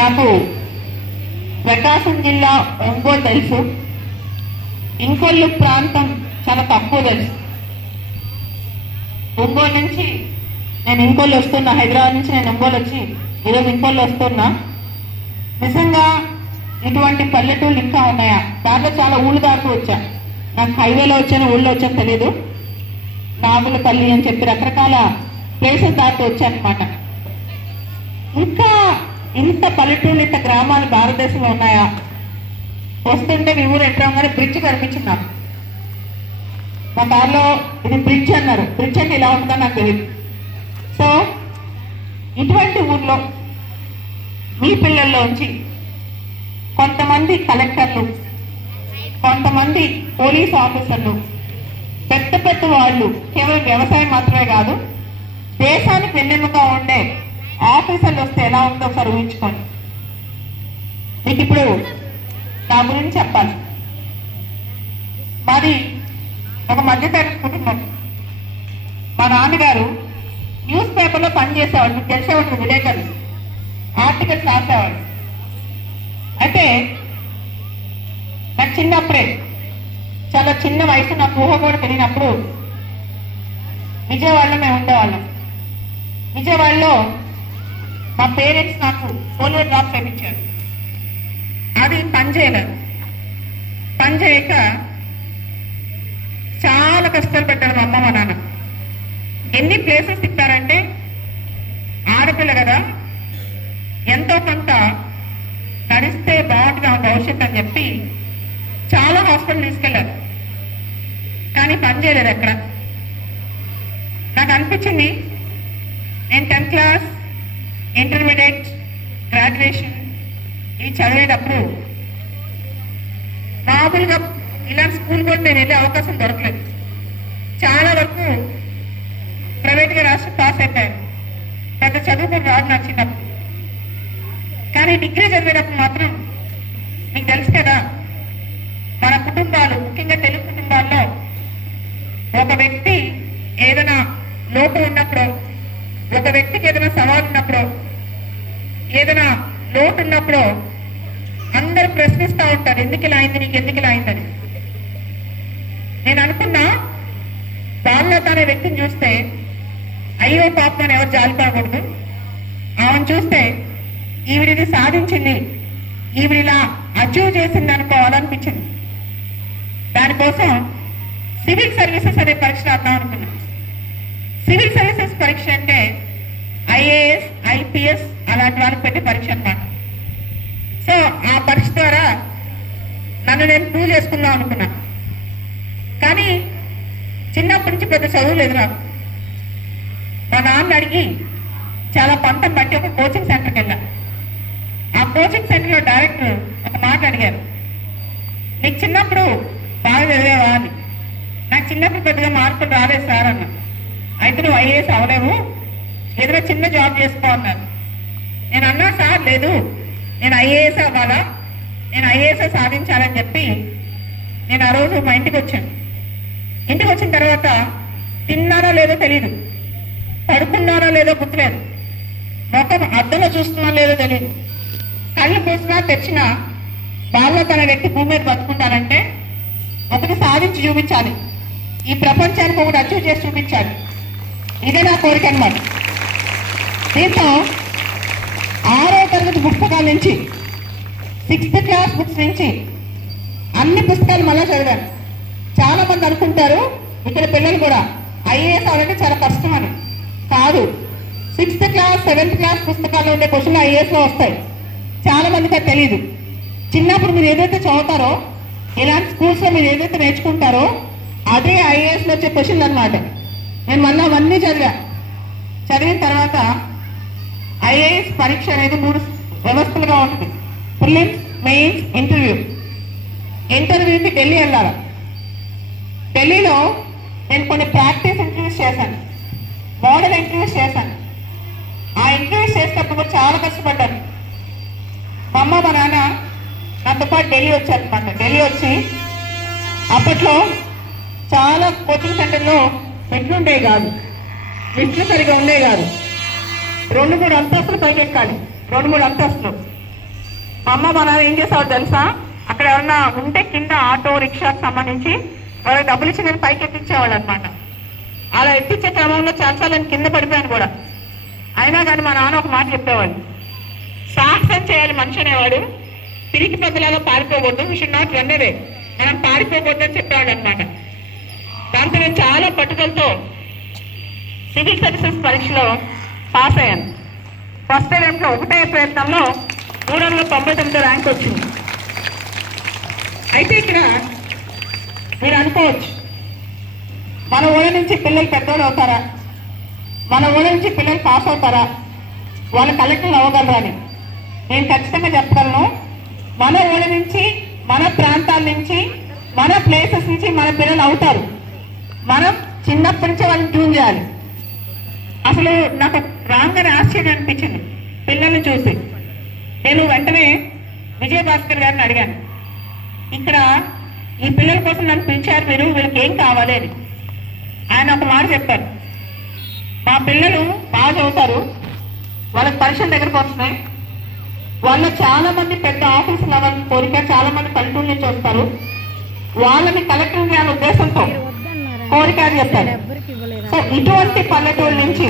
నాకు ప్రకాశం జిల్లా ఒంగోలు తెలుసు, ఇంకొల్లు ప్రాంతం చాలా తక్కువ తెలుసు. ఒంగోలు నుంచి నేను ఇంకొల్లు వస్తున్నా, హైదరాబాద్ నుంచి నేను ఒంగోలు వచ్చి ఈరోజు ఇంకొల్లు వస్తున్నా. నిజంగా ఇటువంటి పల్లెటూళ్ళు ఇంకా ఉన్నాయా? దాంట్లో చాలా ఊళ్ళు దాటుతూ వచ్చా. నాకు హైవేలో వచ్చాను, ఊళ్ళో వచ్చాను తెలియదు. నాగులపల్లి అని చెప్పి రకరకాల ప్లేసెస్ దాటుతూ వచ్చానమాట. ఇంకా ఇంత పల్లెటూళ్ళు, ఇంత గ్రామాలు భారతదేశంలో ఉన్నాయా? వస్తుంటే మీ ఊరు ఎంటర్ అవ్వగానే బ్రిడ్జ్ కనిపించింది నాకు. మా కార్లో ఇది బ్రిడ్జ్ అన్నారు. బ్రిడ్జ్ అంటే ఇలా ఉంటుందో నాకు తెలియదు. సో ఇటువంటి ఊర్లో మీ పిల్లల్లోంచి కొంతమంది కలెక్టర్లు, కొంతమంది పోలీస్ ఆఫీసర్లు, పెద్ద పెద్ద వాళ్ళు, కేవలం వ్యవసాయం మాత్రమే కాదు దేశానికి వెన్నెముకగా ఉండే ఆఫీసర్లు వస్తే ఎలా ఉందో ఒకసారి ఊహించుకోండి. మీకు ఇప్పుడు నా గురించి చెప్పాలి. మాది ఒక మధ్యతరగతి కుటుంబం. మా నాన్నగారు న్యూస్ పేపర్లో పనిచేసేవాడు. మీకు తెలిసేవాడు, విలేకరులు ఆర్టికల్స్ రాసేవాడు. అయితే నాకు చిన్నప్పుడే, చాలా చిన్న వయసు, నాకు ఊహ కూడా తెలియనప్పుడు విజయవాడలో మేము ఉండేవాళ్ళం. విజయవాడలో మా పేరెంట్స్ నాకు పోలియో డ్రాప్ వేయించారు. అది పనిచేయలేదు. పనిచేయక చాలా కష్టాలు పెట్టారు మా అమ్మ మా నాన్న. ఎన్ని ప్లేసెస్ తిప్పారంటే, ఆడపిల్ల కదా ఎంతో కొంత నడిస్తే బాగుంటుంది ఆ భవిష్యత్తు అని చెప్పి చాలా హాస్పిటల్ తీసుకెళ్లారు. కానీ పనిచేయలేదు ఎక్కడ. నాకు అనిపించింది, నేను 10th క్లాస్, ఇంటర్మీడియట్, గ్రాడ్యుయేషన్ ఇవి చదివేటప్పుడు మామూలుగా ఇలాంటి స్కూల్ కూడా నేను వెళ్ళే అవకాశం దొరకలేదు. చాలా వరకు ప్రైవేట్గా రాసి పాస్ అయిపోయాను. పెద్ద చదువుకుని రాదు నాకు చిన్నప్పుడు. కానీ డిగ్రీ చదివేటప్పుడు మాత్రం మీకు తెలుసు కదా, మన కుటుంబాలు, ముఖ్యంగా తెలుగు కుటుంబాల్లో ఒక వ్యక్తి ఏదైనా లోటు ఉన్నప్పుడు, ఒక వ్యక్తికి ఏదైనా సవాలు ఉన్నప్పుడు, ఏదైనా లోటు ఉన్నప్పుడు అందరూ ప్రశ్నిస్తూ ఉంటారు, ఎందుకు ఇలా అయింది, నీకు ఎందుకు ఇలా అయిందని. నేను అనుకున్నా, బాలలత అనే వ్యక్తిని చూస్తే అయ్యో పాపం అని ఎవరు జాలిపడకూడదు. ఆమెను చూస్తే ఈవిడిని సాధించింది, ఈవిడిలా అచీవ్ చేసింది అనుకోవాలనిపించింది. దానికోసం సివిల్ సర్వీసెస్ అనే పరీక్ష రాద్దాం అనుకున్నా. సివిల్ సర్వీసెస్ పరీక్ష అంటే ఐఏఎస్, ఐపీఎస్ అలాంటి వాళ్ళకి పెట్టే పరీక్ష అన్నమాట. సో ఆ పరీక్ష ద్వారా నన్ను నేను ప్రూవ్ చేసుకుందాం అనుకున్నా. కానీ చిన్నప్పటి నుంచి పెద్ద చదువు లేదు నాకు. మా నాన్న అడిగి చాలా పంతం బట్టి ఒక కోచింగ్ సెంటర్కి వెళ్ళా. ఆ కోచింగ్ సెంటర్లో డైరెక్టర్ ఒక మాట అడిగారు, నీకు చిన్నప్పుడు బాగా చదివేవా అని. నాకు చిన్నప్పుడు పెద్దగా మార్కులు రాలేదు సార్ అన్న. అయితే నువ్వు ఐఏఎస్ అవలేవు, ఏదైనా చిన్న జాబ్ చేసుకో అన్నారు. నేను అన్నా, సార్ లేదు, నేను ఐఏఎస్ అవ్వాలా, నేను ఐఏఎస్ సాధించాలని చెప్పి నేను ఆ రోజు మా ఇంటికి వచ్చాను. ఇంటికి వచ్చిన తర్వాత తిన్నానో లేదో తెలియదు, పడుకున్నానో లేదో గుర్తులేదు, మొత్తం అద్దంలో చూస్తున్నానో లేదో తెలియదు. కళ్ళు పూసినా తెచ్చినా బాగా తన వ్యక్తి భూమి మీద బతుకుంటానంటే ఒకటి సాధించి చూపించాలి, ఈ ప్రపంచానికి ఒకటి అచీవ్ చేసి చూపించాలి. ఇదే నా కోరిక అన్నమాట. దీంతో 6వ తరగతి పుస్తకాల నుంచి 6th క్లాస్ బుక్స్ నుంచి అన్ని పుస్తకాలు మళ్ళా చదివాను. చాలా మంది అనుకుంటారు ఇక్కడ పిల్లలు కూడా ఐఏఎస్ అవ్వాలంటే చాలా కష్టం అని. కాదు, 6th క్లాస్ 7th క్లాస్ పుస్తకాల్లో ఉండే క్వశ్చన్లు ఐఏఎస్ లో వస్తాయి. చాలా మందికి అది తెలియదు. చిన్నప్పుడు మీరు ఏదైతే చదువుతారో, ఇలాంటి స్కూల్స్ లో మీరు ఏదైతే నేర్చుకుంటారో అదే ఐఏఎస్ లో వచ్చే క్వశ్చన్లు అనమాట. నేను మళ్ళీ అవన్నీ చదివిన తర్వాత ఐఏఎస్ పరీక్ష అనేది 3 వ్యవస్థలుగా ఉంటుంది. Prelims, mains, interview. ఇంటర్వ్యూకి ఢిల్లీ వెళ్ళాలి. ఢిల్లీలో నేను కొన్ని ప్రాక్టీస్ ఇంటర్వ్యూస్ చేశాను, మోడల్ ఇంటర్వ్యూస్ చేశాను. ఆ ఇంటర్వ్యూస్ చేసేటప్పుడు కూడా చాలా కష్టపడ్డాను. మా అమ్మ మా నాన్న నాతో పాటు ఢిల్లీ వచ్చారనమాట. ఢిల్లీ వచ్చి అప్పట్లో చాలా కోచింగ్ సెంటర్లో మెట్లు ఉండేవి కాదు, మెట్లు సరిగా ఉండేవి కాదు. 2-3 అంతస్తులు పైకి ఎక్కాలి, 2-3 అంతస్తులు. మా అమ్మ మా నాన్న ఏం చేసేవాడు తెలుసా, అక్కడ ఎవరన్నా ఉంటే కింద ఆటో రిక్షాకి సంబంధించి వాళ్ళకి డబ్బులు ఇచ్చి నేను పైకి ఎత్తించేవాళ్ళు అనమాట. అలా ఎత్తిచ్చే క్రమంలో చాలాసార్లు కింద పడిపోయాను కూడా. అయినా కానీ మా నాన్న ఒక మాట చెప్పేవాళ్ళు, సాహసం చేయాలి మనిషి అనేవాడు, పిరికి పెద్దలాగా పారిపోకూడదు, we should not run away, మనం పారిపోకూడదు అని చెప్పేవాడు అనమాట. దాంతో నేను చాలా పట్టుదలతో సివిల్ సర్వీసెస్ పరీక్షలో పాస్ అయ్యాను. ఫస్ట్ అటెంప్ట్లో ఒకటే ప్రయత్నంలో 399 ర్యాంక్ వచ్చింది. అయితే ఇక్కడ మీరు అనుకోవచ్చు, మన ఊళ్ళ నుంచి పిల్లలు పెద్దోళ్ళు అవుతారా, మన ఊళ్ళ నుంచి పిల్లలు పాస్ అవుతారా, వాళ్ళు కలెక్టర్లు అవ్వగలరా అని. నేను ఖచ్చితంగా చెప్పగలను, మన ఊళ్ళ నుంచి, మన ప్రాంతాల నుంచి, మన ప్లేసెస్ నుంచి మన పిల్లలు అవుతారు. మనం చిన్నప్పటి నుంచే వాళ్ళని ట్యూన్ చేయాలి. అసలు నాకు రాగానే ఆశ్చర్యం అనిపించింది పిల్లల్ని చూసి. నేను వెంటనే విజయభాస్కర్ గారిని అడిగాను, ఇక్కడ ఈ పిల్లల కోసం నన్ను పిలిచారు మీరు, వీళ్ళకి ఏం కావాలి అని. ఆయన ఒక మాట చెప్పారు, మా పిల్లలు బాగా చదువుతారు, వాళ్ళకి పరీక్షల దగ్గరకు వస్తున్నాయి, వాళ్ళు చాలా మంది పెద్ద ఆఫీసులు అవ్వాలని కోరిక, చాలా మంది పల్లెటూరు నుంచి వస్తారు, వాళ్ళని కలెక్టర్ చేయాలనే ఉద్దేశంతో కోరిక అని చెప్పారు. సో ఇటువంటి పల్లెటూరు నుంచి,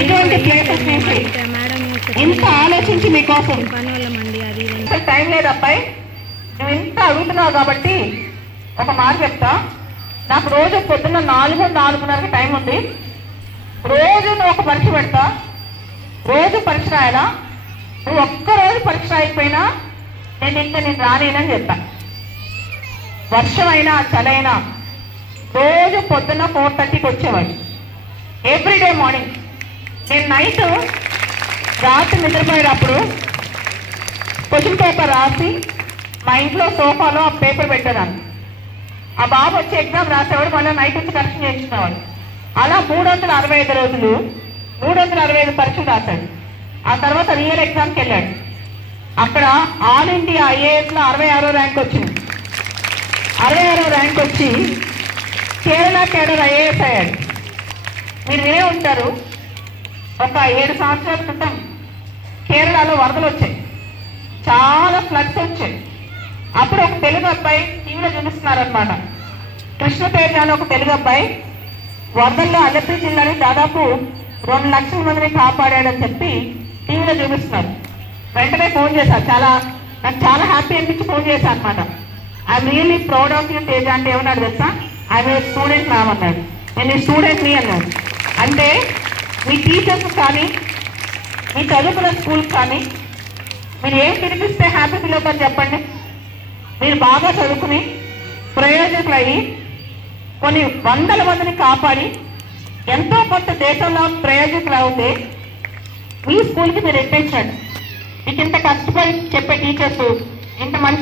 ఇటువంటి ప్లేసెస్ నుంచి ఇంత ఆలోచించి మీకోసం టైం లేదు అబ్బాయి, నువ్వు ఇంత అడుగుతున్నావు కాబట్టి ఒక మాట చెప్తా. నాకు రోజు పొద్దున్న 4-4:30 టైం ఉంది, రోజు నువ్వు ఒక పరీక్ష పెడతా, రోజు పరీక్ష రాయాలా, నువ్వు ఒక్కరోజు పరీక్ష రాయకపోయినా నేను రానేనని చెప్తా. వర్షం అయినా చలైనా రోజు పొద్దున్న 4:30కి వచ్చేవాడు, ఎవ్రీడే మార్నింగ్. నేను నైట్ రాత్రి నిద్రపోయేటప్పుడు క్వశ్చన్ పేపర్ రాసి మా ఇంట్లో సోఫాలో ఆ పేపర్ పెట్టేదాన్ని. ఆ బాబు వచ్చి ఎగ్జామ్ రాసేవాడు, మళ్ళీ నైట్ వచ్చి కరెక్షన్ చేయించుకునేవాడు. అలా 365 రోజులు 365 పరీక్షలు రాశాడు. ఆ తర్వాత రియల్ ఎగ్జామ్కి వెళ్ళాడు. అక్కడ ఆల్ ఇండియా ఐఏఎస్లో 66వ ర్యాంక్ వచ్చింది. 66వ ర్యాంక్ వచ్చి కేరళ కేడర్ ఐఏఎస్ అయ్యాడు. మీరు వినే ఉంటారు, ఒక 7 సంవత్సరాల క్రితం కేరళలో వరదలు వచ్చాయి, చాలా ఫ్లడ్స్ వచ్చాయి. అప్పుడు ఒక తెలుగు అబ్బాయి టీవీలో చూపిస్తున్నారనమాట, కృష్ణతేజ అని ఒక తెలుగు అబ్బాయి వరదల్లో అల్లపూరి జిల్లాని దాదాపు 2 లక్షల మందిని కాపాడాడని చెప్పి టీవీలో చూపిస్తున్నారు. వెంటనే ఫోన్ చేశారు, నాకు చాలా హ్యాపీ అనిపించి ఫోన్ చేశాను అనమాట. I'm really proud of you Teja అంటే ఏమన్నాడు తెలుసా, ఐఎమ్ ఏ స్టూడెంట్ మ్యామ్ అన్నాడు. నేను ఈ స్టూడెంట్ ని అన్నాడు. అంటే మీ టీచర్స్ కానీ, మీ చదువుకున్న స్కూల్ కానీ మీరు ఏం తినిపిస్తే హ్యాపీ ఫీల్ అవుతారు చెప్పండి. మీరు బాగా చదువుకుని ప్రయోజకులు అయ్యి కొన్ని వందల మందిని కాపాడి ఎంతో కొంత దేశంలో ప్రయోజకులు అవుతే మీ స్కూల్కి మీరు ఎట్టేసాడు. మీకు ఇంత కష్టపడి చెప్పే టీచర్స్, ఇంత మంచి